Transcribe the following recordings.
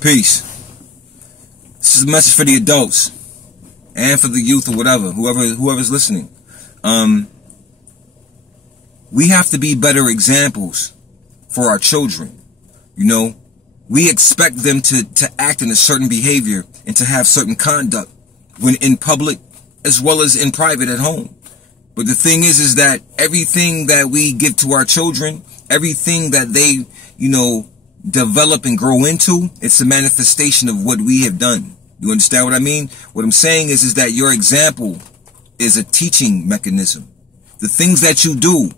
Peace. This is a message for the adults and for the youth or whatever, whoever's listening. We have to be better examples for our children. You know, we expect them to act in a certain behavior and to have certain conduct when in public as well as in private at home. But the thing is that everything that we give to our children, everything that they, develop and grow into, it's a manifestation of what we have done. You understand what I mean? What I'm saying is that your example is a teaching mechanism. The things that you do,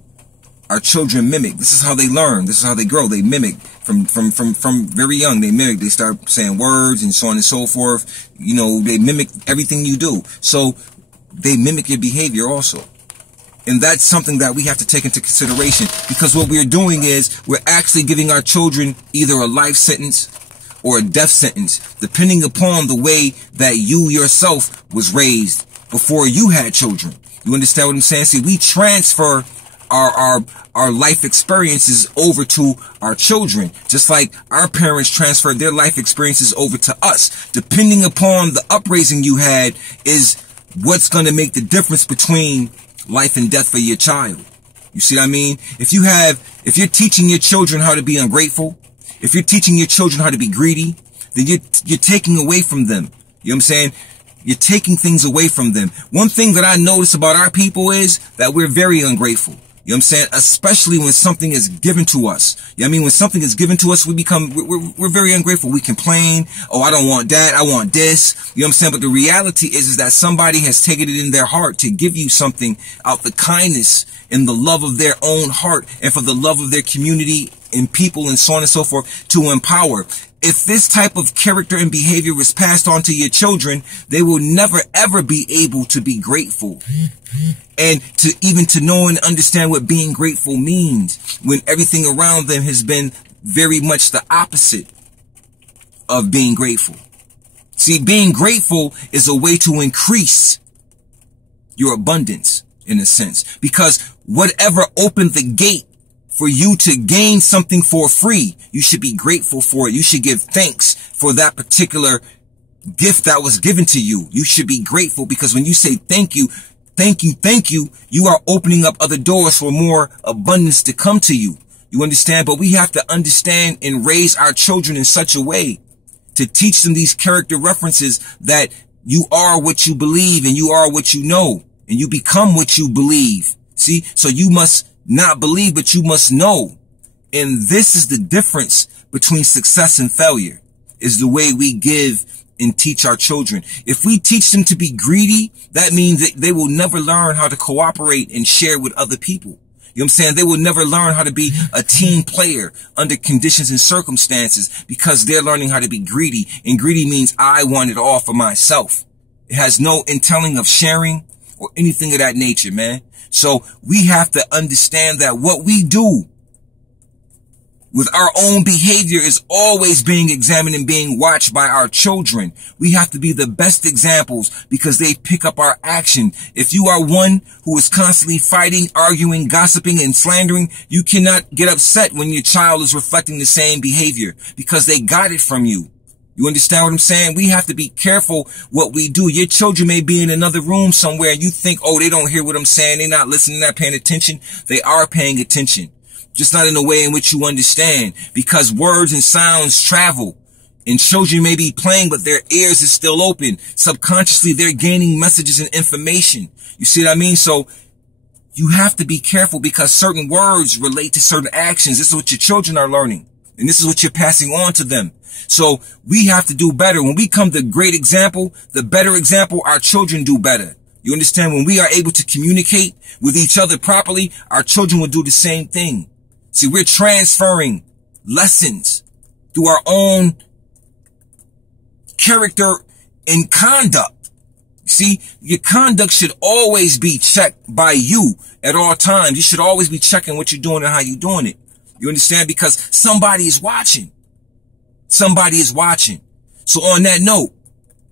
our children mimic. This is how they learn. This is how they grow. They mimic from very young. They mimic. They start saying words and so on and so forth. They mimic everything you do. So they mimic your behavior also. And that's something that we have to take into consideration, because what we're doing is we're actually giving our children either a life sentence or a death sentence, depending upon the way that you yourself was raised before you had children. You understand what I'm saying? See, we transfer our life experiences over to our children, just like our parents transferred their life experiences over to us. Depending upon the upraising you had is what's going to make the difference between life and death for your child. You see what I mean? If you're teaching your children how to be ungrateful, if you're teaching your children how to be greedy, then you're taking away from them. You know what I'm saying? You're taking things away from them. One thing that I notice about our people is that we're very ungrateful. You know what I'm saying? Especially when something is given to us. You know what I mean? When something is given to us, we're very ungrateful. We complain. Oh, I don't want that. I want this. You know what I'm saying? But the reality is that somebody has taken it in their heart to give you something out the kindness and the love of their own heart and for the love of their community and people and so on and so forth to empower. If this type of character and behavior is passed on to your children, they will never ever be able to be grateful. And to know and understand what being grateful means when everything around them has been very much the opposite of being grateful. See, being grateful is a way to increase your abundance in a sense, because whatever opened the gate for you to gain something for free, you should be grateful for it. You should give thanks for that particular gift that was given to you. You should be grateful, because when you say thank you, you are opening up other doors for more abundance to come to you. You understand? But we have to understand and raise our children in such a way to teach them these character references that you are what you believe and you are what you know and you become what you believe. See? So you must not believe, but you must know. And this is the difference between success and failure, is the way we give and teach our children. If we teach them to be greedy, that means that they will never learn how to cooperate and share with other people. You know what I'm saying? They will never learn how to be a team player under conditions and circumstances, because they're learning how to be greedy. And greedy means I want it all for myself. It has no intelling of sharing or anything of that nature, man. So we have to understand that what we do with our own behavior is always being examined and being watched by our children. We have to be the best examples, because they pick up our action. If you are one who is constantly fighting, arguing, gossiping, and slandering, you cannot get upset when your child is reflecting the same behavior, because they got it from you. You understand what I'm saying? We have to be careful what we do. Your children may be in another room somewhere and you think, oh, they don't hear what I'm saying. They're not listening, not paying attention. They are paying attention, just not in a way in which you understand, because words and sounds travel. And children may be playing, but their ears is still open. Subconsciously, they're gaining messages and information. You see what I mean? So you have to be careful, because certain words relate to certain actions. This is what your children are learning, and this is what you're passing on to them. So we have to do better. When we become the great example, the better example, our children do better. You understand? When we are able to communicate with each other properly, our children will do the same thing. See, we're transferring lessons through our own character and conduct. See, your conduct should always be checked by you at all times. You should always be checking what you're doing and how you're doing it. You understand? Because somebody is watching. Somebody is watching. So on that note,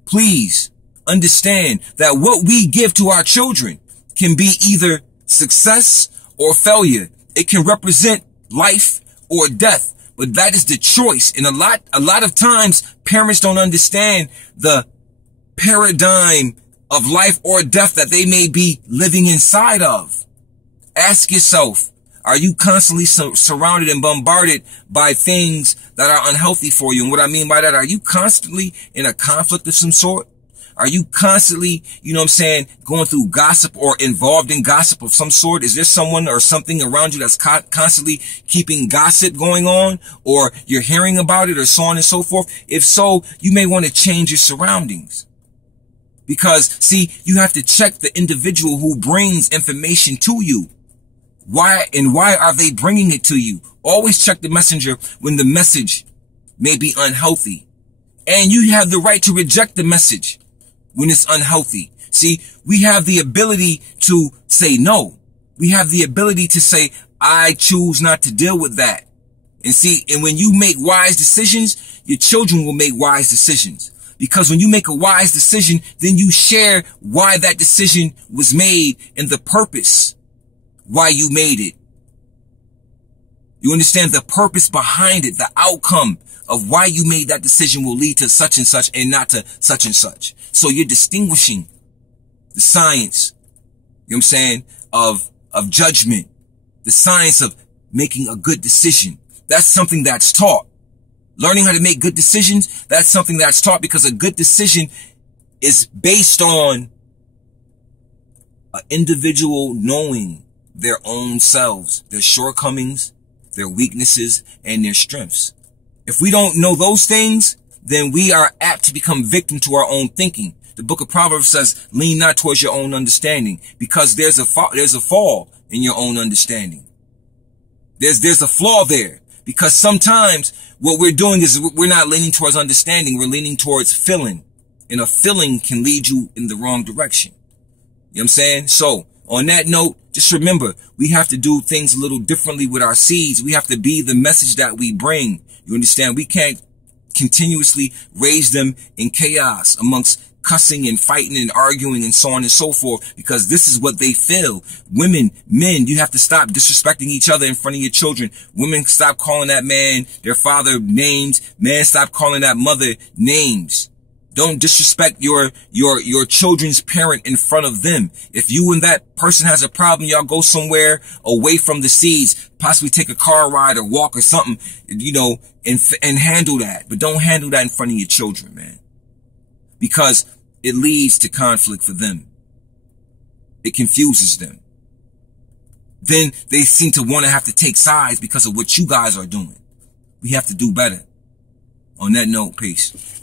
please understand that what we give to our children can be either success or failure. It can represent life or death. But that is the choice. And a lot of times parents don't understand the paradigm of life or death that they may be living inside of. Ask yourself, are you constantly surrounded and bombarded by things that are unhealthy for you? And what I mean by that, are you constantly in a conflict of some sort? Are you constantly, you know what I'm saying, going through gossip or involved in gossip of some sort? Is there someone or something around you that's constantly keeping gossip going on, or you're hearing about it, or so on and so forth? If so, you may want to change your surroundings. Because, see, you have to check the individual who brings information to you. Why are they bringing it to you? Always check the messenger when the message may be unhealthy. And you have the right to reject the message when it's unhealthy. See, we have the ability to say no. We have the ability to say, I choose not to deal with that. And see, and when you make wise decisions, your children will make wise decisions. Because when you make a wise decision, then you share why that decision was made and the purpose why you made it. You understand the purpose behind it, the outcome of why you made that decision will lead to such and such and not to such and such. So you're distinguishing the science, you know what I'm saying, of judgment, the science of making a good decision. That's something that's taught. Learning how to make good decisions, that's something that's taught, because a good decision is based on an individual knowing their own selves, their shortcomings, their weaknesses, and their strengths. If we don't know those things, then we are apt to become victim to our own thinking. The book of Proverbs says, lean not towards your own understanding, because there's a fall in your own understanding. There's a flaw there, because sometimes what we're doing is we're not leaning towards understanding. We're leaning towards feeling, and a feeling can lead you in the wrong direction. You know what I'm saying? So on that note, just remember, we have to do things a little differently with our seeds. We have to be the message that we bring. You understand? We can't continuously raise them in chaos amongst cussing and fighting and arguing and so on and so forth, because this is what they feel. Women, men, you have to stop disrespecting each other in front of your children. Women, stop calling that man, their father, names. Man, stop calling that mother names. Don't disrespect your children's parent in front of them. If you and that person has a problem, y'all go somewhere away from the seeds, possibly take a car ride or walk or something, you know, and handle that. But don't handle that in front of your children, man. Because it leads to conflict for them. It confuses them. Then they seem to want to have to take sides because of what you guys are doing. We have to do better. On that note, peace.